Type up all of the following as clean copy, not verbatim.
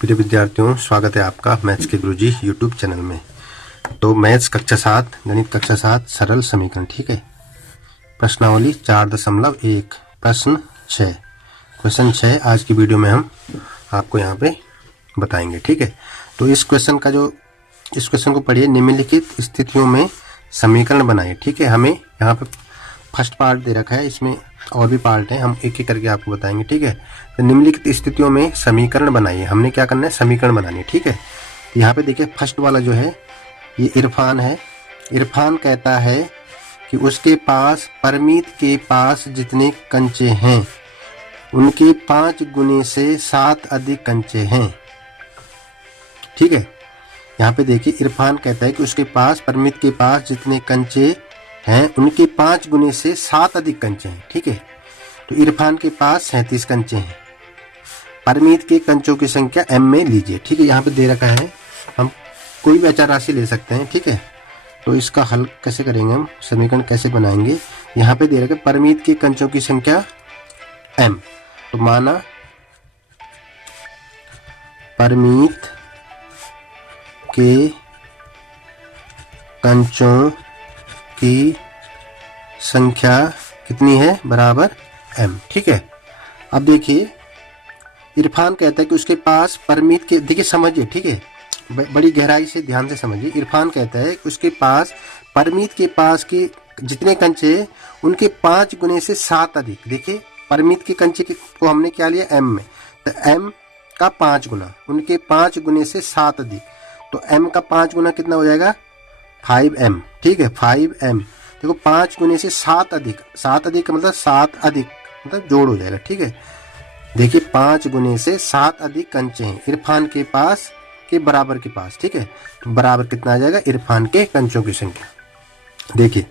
प्रिय विद्यार्थियों, स्वागत है आपका मैथ्स के गुरुजी यूट्यूब चैनल में। तो मैथ्स कक्षा 7 गणित कक्षा 7 सरल समीकरण, ठीक है। प्रश्नावली 4.1 प्रश्न 6 क्वेश्चन 6 आज की वीडियो में हम आपको यहाँ पे बताएंगे, ठीक है। तो इस क्वेश्चन को पढ़िए। निम्नलिखित स्थितियों में समीकरण बनाइए, ठीक है। हमें यहाँ पे फर्स्ट पार्ट दे रखा है, इसमें और भी पार्ट है, हम एक एक करके आपको बताएंगे, ठीक है। तो निम्नलिखित स्थितियों में समीकरण बनाइए। हमने क्या करना है, समीकरण बनानी है, ठीक है। यहाँ पे देखिए फर्स्ट वाला जो है ये इरफान है। इरफान कहता है कि उसके पास परमीत के पास जितने कंचे हैं उनके 5 गुने से 7 अधिक कंचे हैं, ठीक है। यहाँ पे देखिए इरफान कहता है कि उसके पास परमीत के पास जितने कंचे हैं उनके 5 गुने से 7 अधिक कंचे हैं, ठीक है। तो इरफान के पास 37 कंचे हैं। परमीत के कंचों की संख्या m में लीजिए, ठीक है। यहाँ पे दे रखा है, हम कोई भी अचर राशि ले सकते हैं, ठीक है। तो इसका हल कैसे करेंगे, हम समीकरण कैसे बनाएंगे। यहाँ पे दे रखा है परमीत के कंचों की संख्या m, तो माना परमीत के कंचों की संख्या कितनी है, बराबर m, ठीक है। अब देखिए इरफान कहता है कि उसके पास परमीत के, देखिए समझिए, ठीक है, बड़ी गहराई से ध्यान से समझिए। इरफान कहता है कि उसके पास परमीत के पास के जितने कंचे उनके 5 गुने से 7 अधिक। देखिए परमीत के कंचे को हमने क्या लिया, m में, तो m का 5 गुना, उनके 5 गुने से 7 अधिक, तो m का 5 गुना कितना हो जाएगा, 5m, ठीक है, 5m। देखो 5 गुने से 7 अधिक, 7 अधिक मतलब 7 अधिक मतलब जोड़ हो जाएगा, ठीक है। देखिए 5 गुने से 7 अधिक कंचे हैं इरफान के पास के बराबर के पास, ठीक है। तो बराबर कितना आ जाएगा, इरफान के कंचों की संख्या। देखिए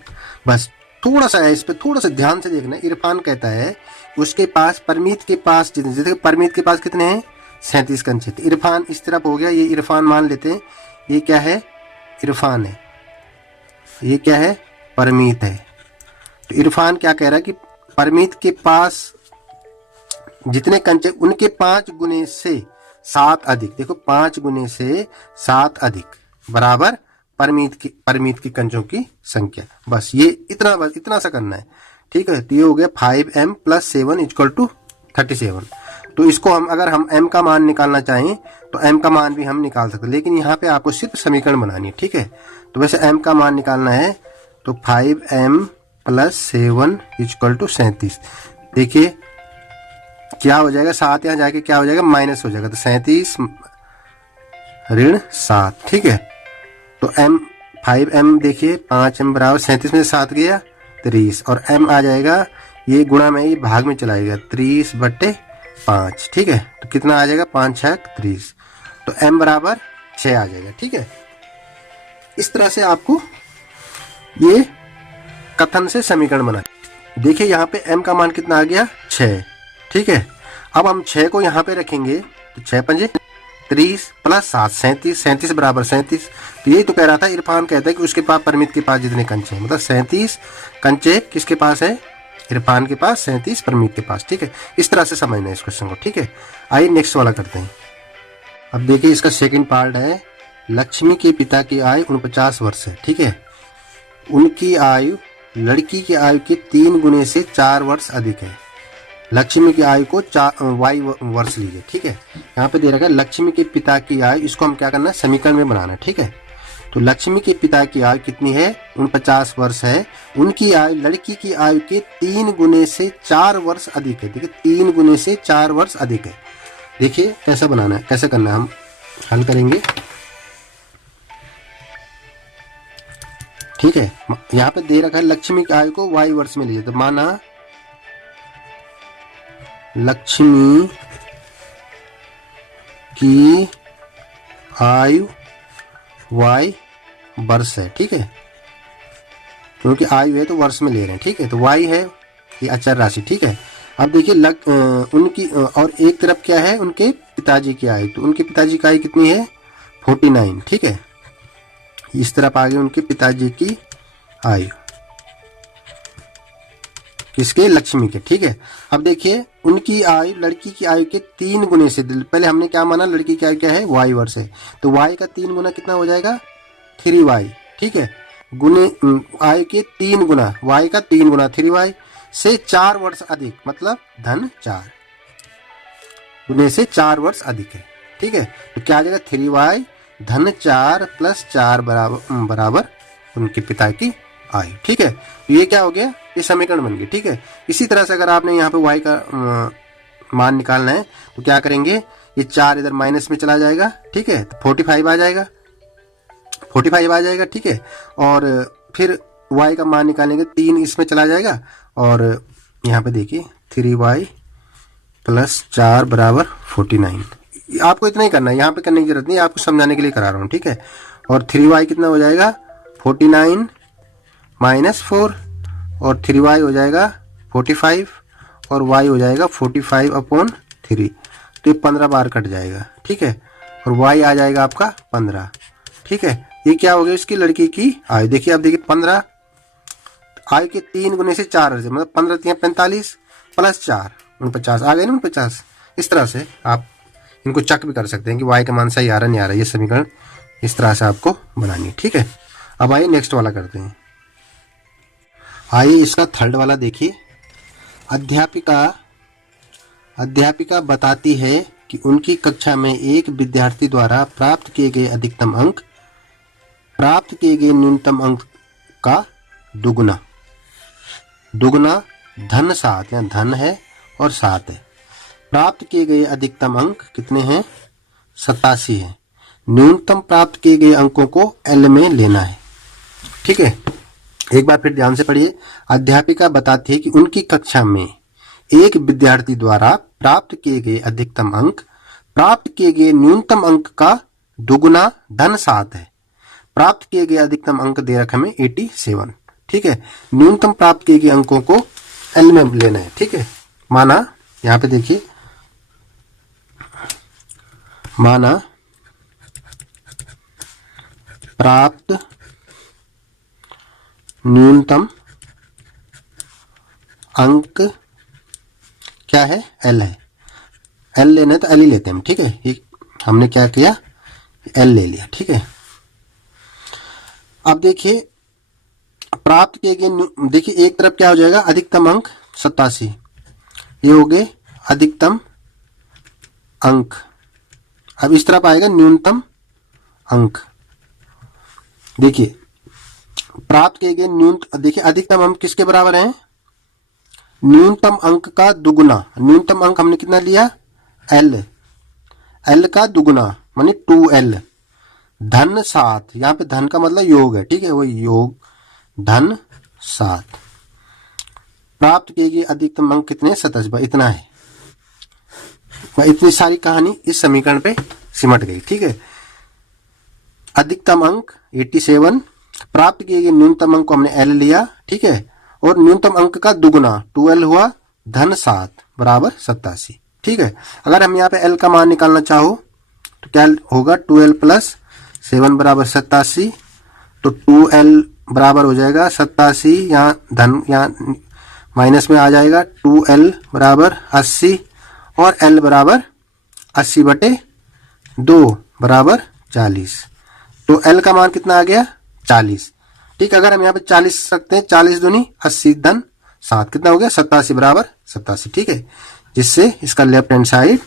बस थोड़ा सा है, इस पे थोड़ा सा ध्यान से देखना। इरफान कहता है उसके पास परमीत के पास जितने, जैसे परमीत के पास कितने हैं, 37 कंचे। तो इरफान इस तरफ हो गया, ये इरफान मान लेते हैं, ये क्या है, इरफान है, ये क्या है, परमीत है। तो इरफान क्या कह रहा है कि परमीत के पास जितने कंचे उनके 5 गुने से 7 अधिक, देखो 5 गुने से 7 अधिक बराबर परमीत की कंचों की संख्या। बस ये इतना सा करना है, ठीक है। तो ये हो गया 5m + 7 = 37। तो इसको हम अगर हम m का मान निकालना चाहें तो m का मान भी हम निकाल सकते हैं, लेकिन यहाँ पे आपको सिर्फ समीकरण बनानी है, ठीक है। तो वैसे m का मान निकालना है तो 5m + 7 = 37। देखिए क्या हो जाएगा, 7 यहाँ जाके क्या हो जाएगा, माइनस हो जाएगा, तो 37 - 7, ठीक है। तो m 5m देखिए 5m बराबर 37 में 7 गया 30, और m आ जाएगा, ये गुणा में ये भाग में चला जाएगा 30/5, ठीक है। तो कितना आ जाएगा, 5 × 6 = 30, तो m बराबर 6 आ जाएगा, ठीक है। इस तरह से आपको ये कथन से समीकरण बना। देखिए यहाँ पे m का मान कितना आ गया, 6, ठीक है। अब हम 6 को यहाँ पे रखेंगे तो 6 × 5 = 30 + 7 37, 37 बराबर 37। तो यही तो कह रहा था, इरफान कहता है कि उसके पास परमीत के पास जितने कंचे हैं, मतलब 37 कंचे किसके पास है, इरफान के पास, 37 परमीत के पास, ठीक है। इस तरह से समझना है इस क्वेश्चन को, ठीक है। आइए नेक्स्ट वाला करते हैं। अब देखिए इसका सेकंड पार्ट है, लक्ष्मी के पिता की आयु 49 वर्ष है, ठीक है। उनकी आयु लड़की की आयु के 3 गुने से 4 वर्ष अधिक है। लक्ष्मी की आयु को y वर्ष लीजिए, ठीक है। यहाँ पे दे रखा है लक्ष्मी के पिता की आयु, इसको हम क्या करना है, समीकरण में बनाना है, ठीक है। तो लक्ष्मी के पिता की आयु कितनी है, 49 वर्ष है। उनकी आयु लड़की की आयु के 3 गुने से 4 वर्ष अधिक है। देखिए 3 गुने से 4 वर्ष अधिक है। देखिए कैसे बनाना है, कैसे करना है, हम हल करेंगे, ठीक है। यहाँ पे दे रखा है लक्ष्मी की आयु को y वर्ष में लीजिए, तो माना लक्ष्मी की आयु y वर्ष है, ठीक है, क्योंकि आयु है तो वर्ष में ले रहे हैं, ठीक है। तो y है ये अचर राशि, ठीक है। अब देखिए उनकी और एक तरफ क्या है, उनके पिताजी की आयु, तो उनके पिताजी की आयु कितनी है, 49, ठीक है। इस तरफ आगे उनके पिताजी की आयु, किसके? लक्ष्मी के। ठीक है, अब देखिए उनकी आयु लड़की की आयु के 3 गुने से, पहले हमने क्या माना, लड़की की आयु क्या है? y वर्ष है, तो y का 3 गुना कितना हो जाएगा? 3y। ठीक है, गुने आयु के 3 गुना, y का 3 गुना 3y से 4 वर्ष अधिक, मतलब धन 4 गुने से 4 वर्ष अधिक है। ठीक है, तो क्या आ जाएगा? 3y धन 4 प्लस 4 बराबर उनके पिता की आयु। ठीक है, तो ये क्या हो गया? ये समीकरण बन गया। ठीक है, इसी तरह से अगर आपने यहाँ पे y का मान निकालना है तो क्या करेंगे? ये 4 इधर माइनस में चला जाएगा। ठीक है, तो 45 आ जाएगा, 45 आ जाएगा। ठीक है, और फिर y का मान निकालेंगे, 3 इसमें चला जाएगा, और यहाँ पे देखिए 3y प्लस 4 बराबर 49। आपको इतना ही करना है, यहाँ पे करने की जरूरत नहीं, आपको समझाने के लिए करा रहा हूँ। ठीक है, और 3y कितना हो जाएगा? 49 माइनस 4, और 3y हो जाएगा 45, और y हो जाएगा 45/3, तो ये 15 बार कट जाएगा। ठीक है, और y आ जाएगा आपका 15। ठीक है, ये क्या हो गया? इसकी लड़की की आयु। देखिए, आप देखिए 15 आयु के 3 गुने से 4 मतलब 15 3 45 प्लस 4 49 आ गए ना, 49। इस तरह से आप इनको चेक भी कर सकते हैं कि y का मान सही आ रहा नहीं आ रहा। ये समीकरण इस तरह से आपको बनानी है। ठीक है, अब आइए नेक्स्ट वाला करते हैं। आइए इसका थर्ड वाला देखिए। अध्यापिका बताती है कि उनकी कक्षा में एक विद्यार्थी द्वारा प्राप्त किए गए अधिकतम अंक प्राप्त किए गए न्यूनतम अंक का दुगुना धन 7, या धन है और 7 है। प्राप्त किए गए अधिकतम अंक कितने हैं? 87 है। न्यूनतम प्राप्त किए गए अंकों को एल में लेना है। ठीक है, एक बार फिर ध्यान से पढ़िए। अध्यापिका बताती है कि उनकी कक्षा में एक विद्यार्थी द्वारा प्राप्त किए गए अधिकतम अंक प्राप्त किए गए न्यूनतम अंक का दुगुना धन 7 है। प्राप्त किए गए अधिकतम अंक दे रखा हमें 87। ठीक है, न्यूनतम प्राप्त किए गए अंकों को एल में लेना है। ठीक है, माना यहाँ पे देखिए, माना प्राप्त न्यूनतम अंक क्या है? एल है। एल लेना है तो एल ही लेते हैं हम। ठीक है, ये हमने क्या किया? एल ले लिया। ठीक है, अब देखिए प्राप्त किए गए, देखिए एक तरफ क्या हो जाएगा? अधिकतम अंक 87, ये हो गए अधिकतम अंक। अब इस तरफ आएगा न्यूनतम अंक। देखिए प्राप्त किए गए देखिए अधिकतम अंक किसके बराबर है? न्यूनतम अंक का दुगुना। न्यूनतम अंक हमने कितना लिया? एल का दुगुना मानी 2l धन 7। यहाँ पे धन का मतलब योग है। ठीक है, वही योग धन 7। प्राप्त किए गए अधिकतम अंक कितने? 27। इतना है, इतनी सारी कहानी इस समीकरण पे सिमट गई। ठीक है, अधिकतम अंक 87, प्राप्त किए गए न्यूनतम अंक को हमने एल लिया। ठीक है, और न्यूनतम अंक का दुगुना 2l हुआ धन 7 बराबर 87। ठीक है, अगर हम यहाँ पे l का मान निकालना चाहो तो क्या होगा? 2l प्लस 7 बराबर 87, तो 2l बराबर हो जाएगा 87, यहाँ धन यहाँ माइनस में आ जाएगा, 2l बराबर 80, और l बराबर 80/2 बराबर 40। तो l का मान कितना आ गया? 40। ठीक, अगर हम यहाँ पे 40 रखते हैं, 40 दूनी 80 धन 7 कितना हो गया? 87 बराबर 87। ठीक है, जिससे इसका लेफ्ट हैंड साइड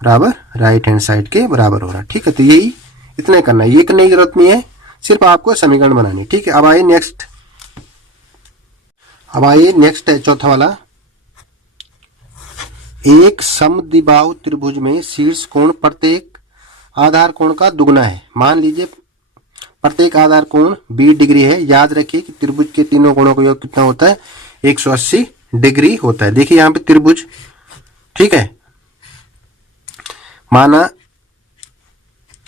बराबर राइट हैंड साइड के बराबर हो रहा है। ठीक है, तो यही इतना करना है, ये करने की जरूरत नहीं है, सिर्फ आपको समीकरण बनानी। ठीक है, अब आइए नेक्स्ट है चौथा वाला। एक समद्विबाहु त्रिभुज में शीर्ष कोण प्रत्येक आधार कोण का दुगुना है। मान लीजिए प्रत्येक आधार कोण 20 डिग्री है। याद रखिए कि त्रिभुज के तीनों कोणों का योग कितना होता है? 180 डिग्री होता है। देखिए यहाँ पे त्रिभुज, ठीक है, माना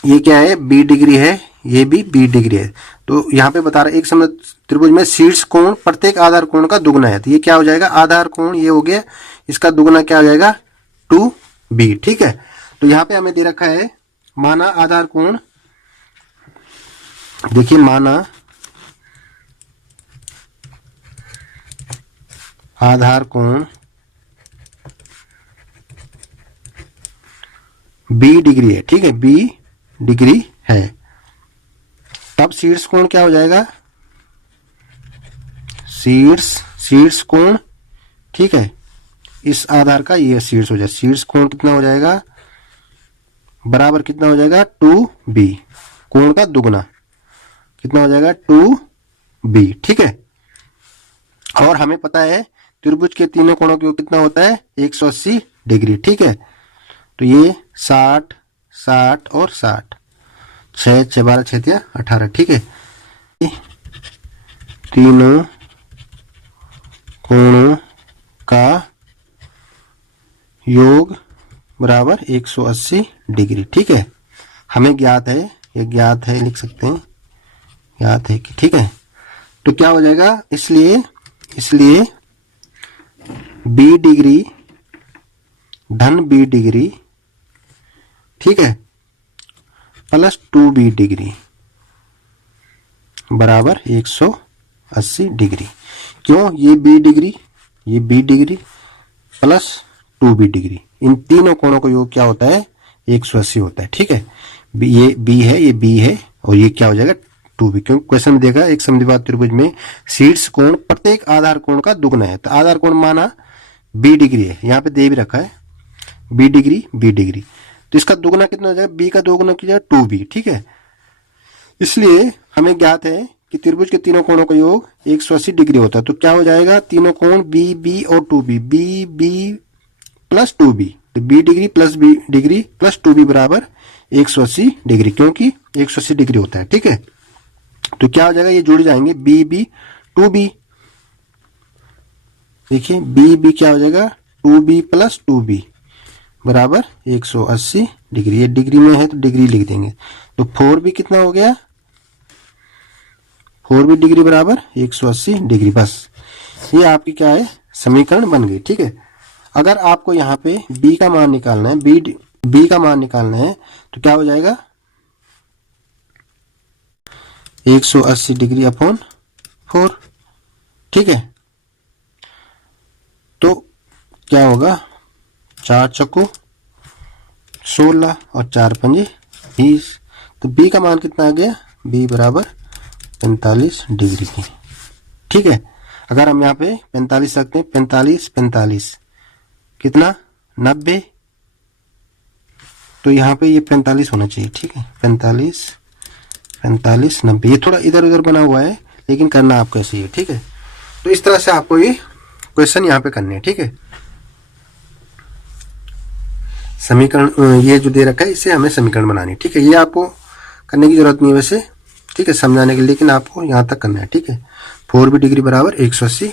ये क्या है? 20 डिग्री है, ये भी 20 डिग्री है। तो यहाँ पे बता रहा है एक समय त्रिभुज में शीर्ष कोण प्रत्येक आधार कोण का दुगुना है। तो ये क्या हो जाएगा? आधार कोण ये हो गया, इसका दुगुना क्या हो जाएगा? 2b। ठीक है, तो यहाँ पे हमें दे रखा है माना आधार कोण, देखिए माना आधार कोण बी डिग्री है, ठीक है, बी डिग्री है, तब शीर्ष कोण क्या हो जाएगा, शीर्ष कोण, ठीक है, इस आधार का ये शीर्ष हो जाए, शीर्ष कोण कितना हो जाएगा, बराबर कितना हो जाएगा 2b, कोण का दुगना कितना हो जाएगा 2b, ठीक है। और हमें पता है त्रिभुज के तीनों कोणों का योग कितना होता है 180 डिग्री, ठीक है। तो ये 60 60 और 60, 6 6 12 6 18, ठीक है। तीनों कोणों का योग बराबर 180 डिग्री, ठीक है। हमें ज्ञात है, ये ज्ञात है, लिख सकते हैं ज्ञात है कि, ठीक है। तो क्या हो जाएगा, इसलिए b डिग्री धन b डिग्री, ठीक है, प्लस 2b डिग्री बराबर 180 डिग्री। क्यों, ये b degree plus 2b degree, इन तीनों कोणों का योग क्या होता है 180 होता है, ठीक है। ये b है, ये b है, और ये क्या हो जाएगा 2b, क्योंकि क्वेश्चन में देखा एक समद्विबाहु त्रिभुज में शीर्ष कोण प्रत्येक आधार कोण का दुगना है, तो आधार कोण माना b डिग्री है, यहाँ पे दे भी रखा है b डिग्री, तो इसका दुगना कितना हो जाएगा, b का दुगना किया 2b, ठीक है। इसलिए हमें ज्ञात है कि त्रिभुज के तीनों कोणों का योग 180 डिग्री होता है, तो क्या हो जाएगा, तीनों कोण b और 2b, b प्लस 2b, तो b डिग्री प्लस 2b बराबर 180 डिग्री, क्योंकि 180 डिग्री होता है, ठीक है। तो क्या हो जाएगा, ये जुड़ जाएंगे b 2b, देखिए b क्या हो जाएगा 2b प्लस 2b बराबर 180 डिग्री, ये डिग्री में है तो डिग्री लिख देंगे, तो 4b कितना हो गया, 4b डिग्री बराबर 180 डिग्री। बस ये आपकी क्या है समीकरण बन गई, ठीक है। अगर आपको यहाँ पे b का मान निकालना है, b का मान निकालना है, तो क्या हो जाएगा 180 डिग्री अपॉन 4, ठीक है। तो क्या होगा 4 चक्कू 16 और 4 पंजे 20, तो b का मान कितना आ गया, b बराबर 45 डिग्री की, ठीक है। अगर हम यहाँ पे 45 रखते हैं, 45 कितना 90, तो यहाँ पे ये 45 होना चाहिए, ठीक है, 45 90, ये थोड़ा इधर उधर बना हुआ है, लेकिन करना आपको ऐसे ही है, ठीक है। तो इस तरह से आपको ये क्वेश्चन यहाँ पे करने हैं, ठीक है। समीकरण ये जो दे रखा है इससे हमें समीकरण बनानी है, ठीक है। ये आपको करने की जरूरत नहीं है वैसे, ठीक है, समझाने के लिए, लेकिन आपको यहाँ तक करना है, ठीक है। 4b डिग्री बराबर 180।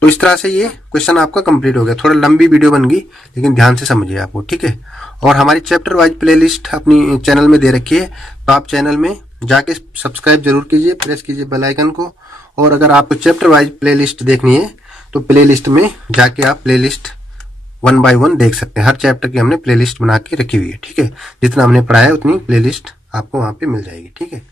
तो इस तरह से ये क्वेश्चन आपका कंप्लीट हो गया। थोड़ा लंबी वीडियो बन गई, लेकिन ध्यान से समझिए आपको, ठीक है। और हमारी चैप्टर वाइज प्लेलिस्ट अपनी चैनल में दे रखी है, तो आप चैनल में जाके सब्सक्राइब जरूर कीजिए, प्रेस कीजिए बेल आइकन को। और अगर आपको चैप्टर वाइज प्लेलिस्ट देखनी है तो प्लेलिस्ट में जाके आप प्लेलिस्ट 1 by 1 देख सकते हैं। हर चैप्टर की हमने प्लेलिस्ट बना के रखी हुई है, ठीक है। जितना हमने पढ़ाया उतनी प्लेलिस्ट आपको वहाँ पे मिल जाएगी, ठीक है।